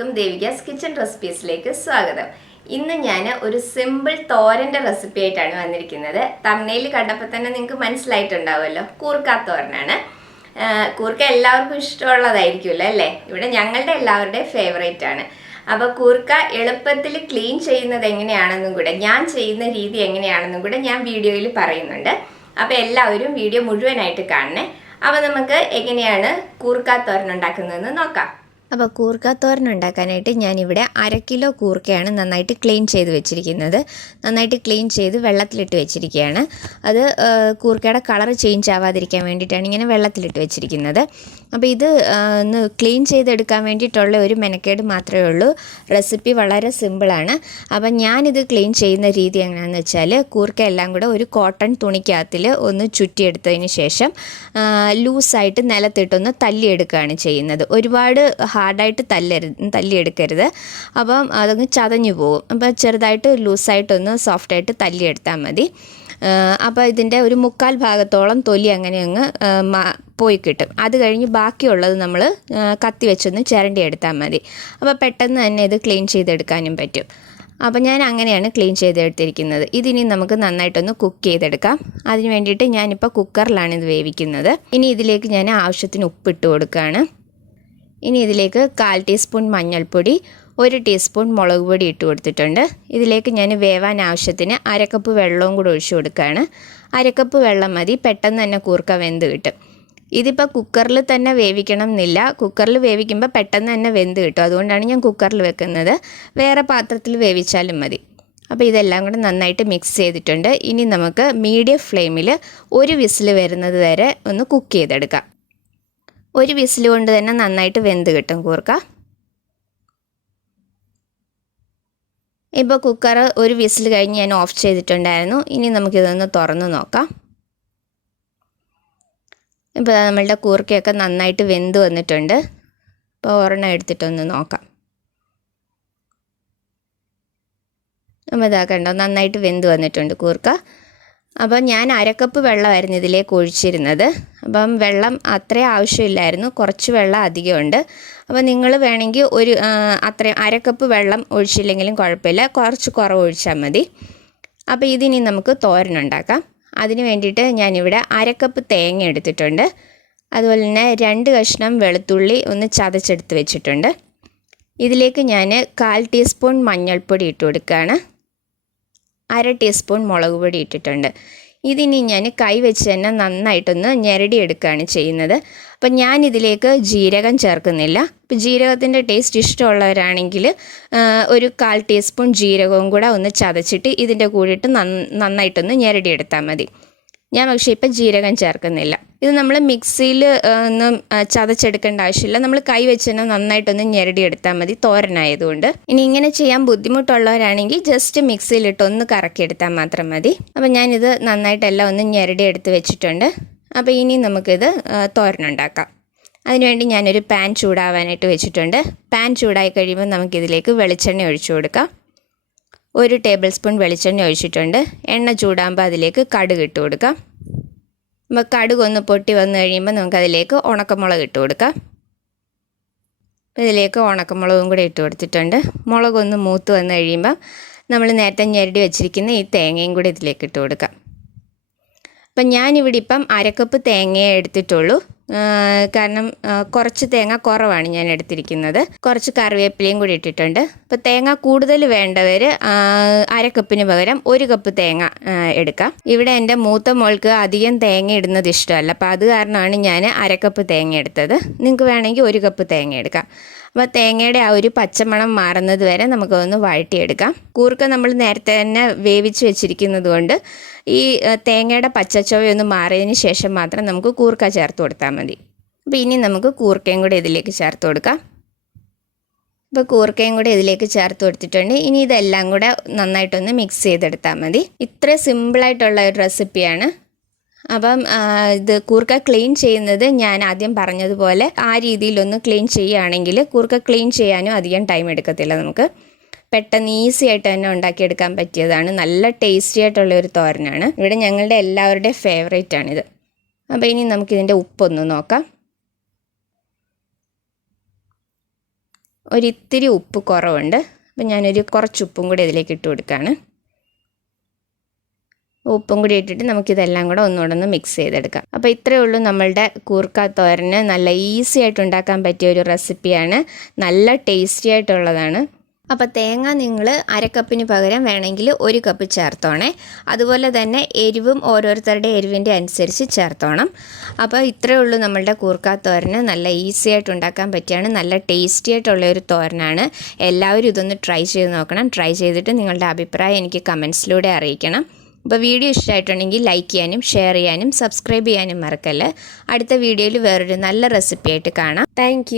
എല്ലാവർക്കും ദേവികാസ് കിച്ചൺ റെസിപ്പീസിലേക്ക് സ്വാഗതം. ഇന്ന് ഞാൻ ഒരു സിമ്പിൾ തോരൻ്റെ റെസിപ്പി ആയിട്ടാണ് വന്നിരിക്കുന്നത്. തമ്മനയിൽ കണ്ടപ്പോൾ തന്നെ നിങ്ങൾക്ക് മനസ്സിലായിട്ടുണ്ടാവുമല്ലോ, കൂർക്കാത്തോരനാണ്. കൂർക്ക എല്ലാവർക്കും ഇഷ്ടമുള്ളതായിരിക്കുമല്ലോ അല്ലേ? ഇവിടെ ഞങ്ങളുടെ എല്ലാവരുടെയും ഫേവറേറ്റ് ആണ്. അപ്പോൾ കൂർക്ക എളുപ്പത്തിൽ ക്ലീൻ ചെയ്യുന്നത് എങ്ങനെയാണെന്നും കൂടെ, ഞാൻ ചെയ്യുന്ന രീതി എങ്ങനെയാണെന്നും കൂടെ ഞാൻ വീഡിയോയിൽ പറയുന്നുണ്ട്. അപ്പോൾ എല്ലാവരും വീഡിയോ മുഴുവനായിട്ട് കാണണേ. അപ്പോൾ നമുക്ക് എങ്ങനെയാണ് കൂർക്കാത്തോരൻ ഉണ്ടാക്കുന്നതെന്ന് നോക്കാം. അപ്പോൾ കൂർക്കാത്തോരൻ ഉണ്ടാക്കാനായിട്ട് ഞാനിവിടെ 1/2 കിലോ കൂർക്കയാണ് നന്നായിട്ട് ക്ലീൻ ചെയ്ത് വെച്ചിരിക്കുന്നത്. നന്നായിട്ട് ക്ലീൻ ചെയ്ത് വെള്ളത്തിലിട്ട് വെച്ചിരിക്കുകയാണ്. അത് കൂർക്കയുടെ കളർ ചേഞ്ച് ആവാതിരിക്കാൻ വേണ്ടിയിട്ടാണ് ഇങ്ങനെ വെള്ളത്തിലിട്ട് വെച്ചിരിക്കുന്നത്. അപ്പോൾ ഇത് ഒന്ന് ക്ലീൻ ചെയ്തെടുക്കാൻ വേണ്ടിയിട്ടുള്ള ഒരു മെനക്കേട് മാത്രമേ ഉള്ളൂ. റെസിപ്പി വളരെ സിമ്പിളാണ്. അപ്പം ഞാനിത് ക്ലീൻ ചെയ്യുന്ന രീതി എങ്ങനെയാണെന്ന് വെച്ചാൽ, കൂർക്ക എല്ലാം കൂടെ ഒരു കോട്ടൺ തുണിക്കകത്തിൽ ഒന്ന് ചുറ്റിയെടുത്തതിന് ശേഷം ലൂസായിട്ട് നിലത്തിട്ടൊന്ന് തല്ലിയെടുക്കുകയാണ് ചെയ്യുന്നത്. ഒരുപാട് ഹാർഡായിട്ട് തല്ലിയെടുക്കരുത്, അപ്പം അതങ്ങ് ചതഞ്ഞു പോകും. അപ്പോൾ ചെറുതായിട്ട് ലൂസായിട്ടൊന്ന് സോഫ്റ്റായിട്ട് തല്ലിയെടുത്താൽ മതി. അപ്പോൾ ഇതിൻ്റെ ഒരു 1/4 ഭാഗത്തോളം തൊലി അങ്ങനെ അങ്ങ് പോയി കിട്ടും. അത് കഴിഞ്ഞ് ബാക്കിയുള്ളത് നമ്മൾ കത്തി വെച്ചൊന്ന് ചിരണ്ടി എടുത്താൽ മതി. അപ്പോൾ പെട്ടെന്ന് തന്നെ ഇത് ക്ലീൻ ചെയ്തെടുക്കാനും പറ്റും. അപ്പോൾ ഞാൻ അങ്ങനെയാണ് ക്ലീൻ ചെയ്തെടുത്തിരിക്കുന്നത്. ഇതിനി നമുക്ക് നന്നായിട്ടൊന്ന് കുക്ക് ചെയ്തെടുക്കാം. അതിന് വേണ്ടിയിട്ട് ഞാനിപ്പോൾ കുക്കറിലാണ് ഇത് വേവിക്കുന്നത്. ഇനി ഇതിലേക്ക് ഞാൻ ആവശ്യത്തിന് ഉപ്പിട്ട് കൊടുക്കുകയാണ്. ഇനി ഇതിലേക്ക് 1/4 ടീസ്പൂൺ മഞ്ഞൾപ്പൊടി, 1 ടീസ്പൂൺ മുളക് പൊടി ഇട്ട് കൊടുത്തിട്ടുണ്ട്. ഇതിലേക്ക് ഞാൻ വേവാൻ ആവശ്യത്തിന് 1/2 കപ്പ് വെള്ളവും കൂടി ഒഴിച്ചു കൊടുക്കുകയാണ്. 1/2 കപ്പ് വെള്ളം മതി, പെട്ടെന്ന് തന്നെ കൂർക്ക വെന്ത് കിട്ടും. ഇതിപ്പോൾ കുക്കറിൽ തന്നെ വേവിക്കണം എന്നില്ല. കുക്കറിൽ വേവിക്കുമ്പോൾ പെട്ടെന്ന് തന്നെ വെന്ത് കിട്ടും. അതുകൊണ്ടാണ് ഞാൻ കുക്കറിൽ വെക്കുന്നത്. വേറെ പാത്രത്തിൽ വേവിച്ചാലും മതി. അപ്പോൾ ഇതെല്ലാം കൂടെ നന്നായിട്ട് മിക്സ് ചെയ്തിട്ടുണ്ട്. ഇനി നമുക്ക് മീഡിയം ഫ്ലെയിമിൽ 1 വിസിൽ വരുന്നത് വരെ ഒന്ന് കുക്ക് ചെയ്തെടുക്കാം. 1 വിസിൽ കൊണ്ട് തന്നെ നന്നായിട്ട് വെന്ത് കിട്ടും കൂർക്ക. ഇപ്പോൾ കുക്കർ 1 വിസിൽ കഴിഞ്ഞ് ഞാൻ ഓഫ് ചെയ്തിട്ടുണ്ടായിരുന്നു. ഇനി നമുക്കിതൊന്ന് തുറന്ന് നോക്കാം. ഇപ്പോൾ നമ്മളുടെ കൂർക്കയൊക്കെ നന്നായിട്ട് വെന്ത് വന്നിട്ടുണ്ട്. ഇപ്പോൾ ഒരെണ്ണം എടുത്തിട്ടൊന്ന് നോക്കാം. അപ്പോൾ ഇതാ കണ്ടോ, നന്നായിട്ട് വെന്ത് വന്നിട്ടുണ്ട് കൂർക്ക. അപ്പം ഞാൻ 1/2 കപ്പ് വെള്ളമായിരുന്നു ഇതിലേക്ക് ഒഴിച്ചിരുന്നത്. അപ്പം വെള്ളം അത്രേ ആവശ്യമില്ലായിരുന്നു, കുറച്ച് വെള്ളം അധികമുണ്ട്. അപ്പോൾ നിങ്ങൾ വേണമെങ്കിൽ അത്രയും 1/2 കപ്പ് വെള്ളം ഒഴിച്ചില്ലെങ്കിലും കുഴപ്പമില്ല, കുറച്ച് കുറവ് ഒഴിച്ചാൽ മതി. അപ്പോൾ ഇതിനി നമുക്ക് തോരനുണ്ടാക്കാം. അതിന് വേണ്ടിയിട്ട് ഞാനിവിടെ 1/2 കപ്പ് തേങ്ങ എടുത്തിട്ടുണ്ട്. അതുപോലെ തന്നെ 2 കഷ്ണം വെളുത്തുള്ളി ഒന്ന് ചതച്ചെടുത്ത് വെച്ചിട്ടുണ്ട്. ഇതിലേക്ക് ഞാൻ 1/4 ടീസ്പൂൺ മഞ്ഞൾപ്പൊടി ഇട്ട് കൊടുക്കുകയാണ്. 1/2 ടീസ്പൂൺ മുളക് പൊടി ഇട്ടിട്ടുണ്ട്. ഇതിനി ഞാൻ കൈ വെച്ച് തന്നെ നന്നായിട്ടൊന്ന് ഞെരടിയെടുക്കുകയാണ് ചെയ്യുന്നത്. അപ്പം ഞാനിതിലേക്ക് ജീരകം ചേർക്കുന്നില്ല. ഇപ്പോൾ ജീരകത്തിൻ്റെ ടേസ്റ്റ് ഇഷ്ടമുള്ളവരാണെങ്കിൽ ഒരു 1/4 ടീസ്പൂൺ ജീരകവും കൂടെ ഒന്ന് ചതച്ചിട്ട് ഇതിൻ്റെ കൂടിയിട്ട് നന്നായിട്ടൊന്ന് ഞെരടിയെടുത്താൽ മതി. ഞാൻ പക്ഷേ ഇപ്പം ജീരകം ചേർക്കുന്നില്ല. ഇത് നമ്മൾ മിക്സിയിൽ ഒന്നും ചതച്ചെടുക്കേണ്ട ആവശ്യമില്ല. നമ്മൾ കൈ വെച്ച് തന്നെ നന്നായിട്ടൊന്ന് ഞെരടിയെടുത്താൽ മതി, തോരനായതുകൊണ്ട്. ഇനി ഇങ്ങനെ ചെയ്യാൻ ബുദ്ധിമുട്ടുള്ളവരാണെങ്കിൽ ജസ്റ്റ് മിക്സിയിലിട്ടൊന്ന് കറക്കിയെടുത്താൽ മാത്രം മതി. അപ്പം ഞാനിത് നന്നായിട്ടെല്ലാം ഒന്ന് ഞെരടിയെടുത്ത് വെച്ചിട്ടുണ്ട്. അപ്പോൾ ഇനി നമുക്കിത് തോരനുണ്ടാക്കാം. അതിനുവേണ്ടി ഞാനൊരു പാൻ ചൂടാവാനായിട്ട് വെച്ചിട്ടുണ്ട്. പാൻ ചൂടായി കഴിയുമ്പോൾ നമുക്കിതിലേക്ക് വെളിച്ചെണ്ണ ഒഴിച്ചു കൊടുക്കാം. 1 ടേബിൾ സ്പൂൺ വെളിച്ചെണ്ണ ഒഴിച്ചിട്ടുണ്ട്. എണ്ണ ചൂടാകുമ്പോൾ അതിലേക്ക് കടുക് ഇട്ട് കൊടുക്കാം. അപ്പോൾ കടുക് ഒന്ന് പൊട്ടി വന്നു കഴിയുമ്പോൾ നമുക്കതിലേക്ക് ഉണക്കമുളക് ഇട്ട് കൊടുക്കാം. ഇതിലേക്ക് ഉണക്കമുളകും കൂടി ഇട്ട് കൊടുത്തിട്ടുണ്ട്. മുളകൊന്ന് മൂത്ത് വന്നു കഴിയുമ്പോൾ നമ്മൾ നേരത്തെ ഞെരടി വെച്ചിരിക്കുന്ന ഈ തേങ്ങയും കൂടി ഇതിലേക്ക് ഇട്ട് കൊടുക്കാം. അപ്പം ഞാനിവിടെ ഇപ്പം 1/2 കപ്പ് തേങ്ങയെ എടുത്തിട്ടുള്ളൂ. കാരണം കുറച്ച് തേങ്ങ കുറവാണ് ഞാൻ എടുത്തിരിക്കുന്നത്. കുറച്ച് കറിവേപ്പിലയും കൂടി ഇട്ടിട്ടുണ്ട്. അപ്പോൾ തേങ്ങ കൂടുതൽ വേണ്ടവർ 1/2 കപ്പിന് പകരം 1 കപ്പ് തേങ്ങ എടുക്കാം. ഇവിടെ എൻ്റെ മൂത്ത മോൾക്ക് അധികം തേങ്ങ ഇടുന്നത് ഇഷ്ടമല്ല. അപ്പോൾ അത് കാരണമാണ് ഞാൻ 1/2 കപ്പ് തേങ്ങ എടുത്തത്. നിങ്ങൾക്ക് വേണമെങ്കിൽ 1 കപ്പ് തേങ്ങ എടുക്കാം. അപ്പോൾ തേങ്ങയുടെ ആ ഒരു പച്ചമണം മാറുന്നത് വരെ നമുക്കൊന്ന് വഴറ്റിയെടുക്കാം. കൂർക്ക നമ്മൾ നേരത്തെ തന്നെ വേവിച്ച് വെച്ചിരിക്കുന്നത് കൊണ്ട് ഈ തേങ്ങയുടെ പച്ചച്ചുവയൊന്ന് മാറിയതിന് ശേഷം മാത്രം നമുക്ക് കൂർക്ക ചേർത്ത് കൊടുത്താൽ മതി. അപ്പോൾ ഇനി നമുക്ക് കൂർക്കയും കൂടെ ഇതിലേക്ക് ചേർത്ത് കൊടുക്കാം. ഇപ്പോൾ കൂർക്കയും കൂടെ ഇതിലേക്ക് ചേർത്ത് കൊടുത്തിട്ടുണ്ട്. ഇനി ഇതെല്ലാം കൂടെ നന്നായിട്ടൊന്ന് മിക്സ് ചെയ്തെടുത്താൽ മതി. ഇത്ര സിമ്പിളായിട്ടുള്ള ഒരു റെസിപ്പിയാണ്. അപ്പം ഇത് കൂർക്ക ക്ലീൻ ചെയ്യുന്നത് ഞാൻ ആദ്യം പറഞ്ഞതുപോലെ ആ രീതിയിലൊന്ന് ക്ലീൻ ചെയ്യുകയാണെങ്കിൽ കൂർക്ക ക്ലീൻ ചെയ്യാനും അധികം ടൈം എടുക്കത്തില്ല. നമുക്ക് പെട്ടെന്ന് ഈസി ആയിട്ട് തന്നെ ഉണ്ടാക്കിയെടുക്കാൻ പറ്റിയതാണ്. നല്ല ടേസ്റ്റി ആയിട്ടുള്ളൊരു തോരനാണ്. ഇവിടെ ഞങ്ങളുടെ എല്ലാവരുടെയും ഫേവറേറ്റ് ആണിത്. അപ്പോൾ ഇനി നമുക്കിതിൻ്റെ ഉപ്പൊന്ന് നോക്കാം. ഒരിത്തിരി ഉപ്പ് കുറവുണ്ട്. അപ്പം ഞാനൊരു കുറച്ച് ഉപ്പും കൂടി ഇതിലേക്ക് ഇട്ട് കൊടുക്കുകയാണ്. ഉപ്പും കൂടി ഇട്ടിട്ട് നമുക്കിതെല്ലാം കൂടെ ഒന്നുകൂടെ മിക്സ് ചെയ്തെടുക്കാം. അപ്പോൾ ഇത്രയേ ഉള്ളൂ നമ്മളുടെ കൂർക്ക തോരന്. നല്ല ഈസി ആയിട്ട് ഉണ്ടാക്കാൻ പറ്റിയ ഒരു റെസിപ്പിയാണ്. നല്ല ടേസ്റ്റി ആയിട്ടുള്ളതാണ്. അപ്പോൾ തേങ്ങ നിങ്ങൾ അരക്കപ്പിന് പകരം വേണമെങ്കിൽ 1 കപ്പ് ചേർത്തോണേ. അതുപോലെ തന്നെ എരിവും ഓരോരുത്തരുടെ എരിവിൻ്റെ അനുസരിച്ച് ചേർത്തോണം. അപ്പോൾ ഇത്രയേ ഉള്ളൂ നമ്മളുടെ കൂർക്ക തോരന്. നല്ല ഈസി ആയിട്ട് ഉണ്ടാക്കാൻ പറ്റിയാണ്. നല്ല ടേസ്റ്റി ആയിട്ടുള്ള ഒരു തോരനാണ്. എല്ലാവരും ഇതൊന്ന് ട്രൈ ചെയ്ത് നോക്കണം. ട്രൈ ചെയ്തിട്ട് നിങ്ങളുടെ അഭിപ്രായം എനിക്ക് കമൻസിലൂടെ അറിയിക്കണം. അപ്പോൾ വീഡിയോ ഇഷ്ടമായിട്ടുണ്ടെങ്കിൽ ലൈക്ക് ചെയ്യാനും ഷെയർ ചെയ്യാനും സബ്സ്ക്രൈബ് ചെയ്യാനും മറക്കല്ലേ. അടുത്ത വീഡിയോയിൽ വേറൊരു നല്ല റെസിപ്പി ആയിട്ട് കാണാം. താങ്ക്